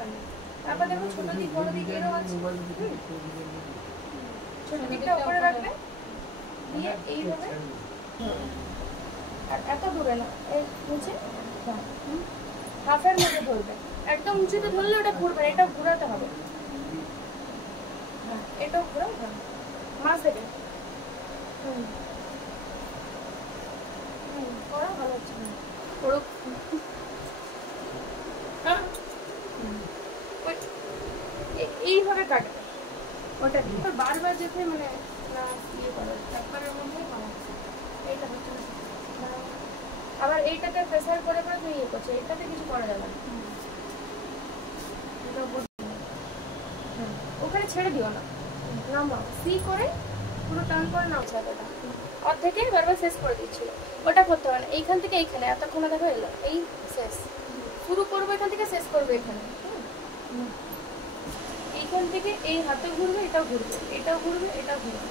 এখানে। তারপর দেখো ছোট দিক বড় দিক এরও আছে। ছোট দিকটা উপরে রাখবে, দিয়ে এইভাবে আর এত দূরে না, এই নিচে হাফের মধ্যে ধরবে। একদম উঁচুতে ধরলে ওটা ঘুরবে, এটা ঘুরাতে হবে। হ্যাঁ, এটাও ঘুরাও, মাছ দেবে। করা ভালো হচ্ছে না, এইভাবে কাটবে ওটা বারবার যেতে মানে না ইয়ে করো, চাপারের মধ্যে এইটা হচ্ছে না। আবার এইটাতে প্রেসার করে করে তুই ইয়ে করছে, এটাতে কিছু করা যাবে না। ওখানে ছেড়ে দিও না, নামাও সি করে পুরো টার্ন করে নাও ছাতাটা। অর্ধেকে বারবার শেষ করে দিচ্ছিল, ওটা করতে হবে না। এইখান থেকে এইখানে এতক্ষণ দেখো এলো, এই শেষ শুরু করবো এখান থেকে, শেষ করবো এখানে। এইখান থেকে এই হাতে ঘুরবে, এটাও ঘুরবে, এটাও ঘুরবে, এটাও ঘুরবে।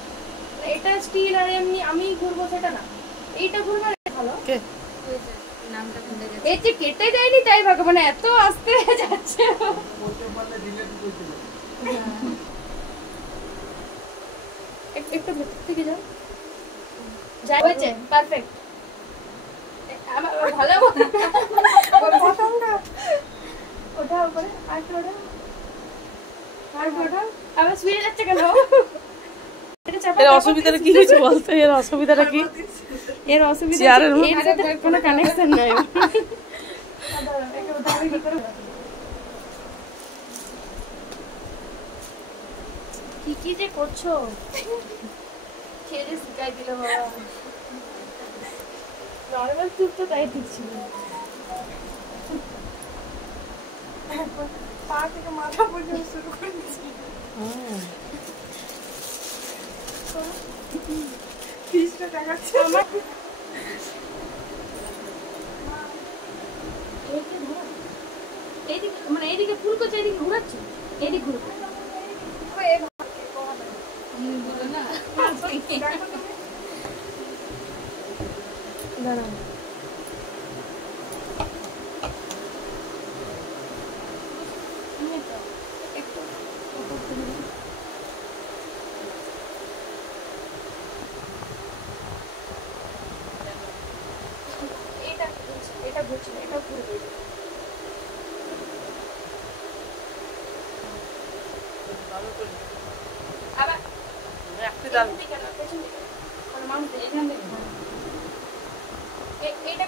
এটা স্টিল আর এমনি আমি ঘুরবো সেটা না, এইটা ঘুরবে। ভালো এই যে কেটে যায়নি তাই ভাবে, মানে এত আস্তে যাচ্ছে। একটু ভেতর থেকে যাও, যাই হয়েছে পারফেক্ট। ভালো ওঠা উপরে, আর ওঠা, আর ওঠা। আবার শুয়ে যাচ্ছে কেন? এর অসুবিধাটা কি হয়েছে বলতো? এর অসুবিধাটা কি? এর অসুবিধা এর সাথে কোনো কানেকশন নাই। কি কি যে করছো, খেলে শিখাই দিল বাবা। নর্মাল চুপ তো তাই ঠিক ছিল, পা থেকে মাথা পর্যন্ত শুরু করে দিচ্ছি। পিসটা দেখাচ্ছে আমার। এইদিকে মানে এইদিকে ফুল করছে, এইদিকে ঘুরাচ্ছি, এইদিকে ঘুরবে দাঁড়াও। এটা ঘুরছে, এটা ঘুরবে। আবার এইটা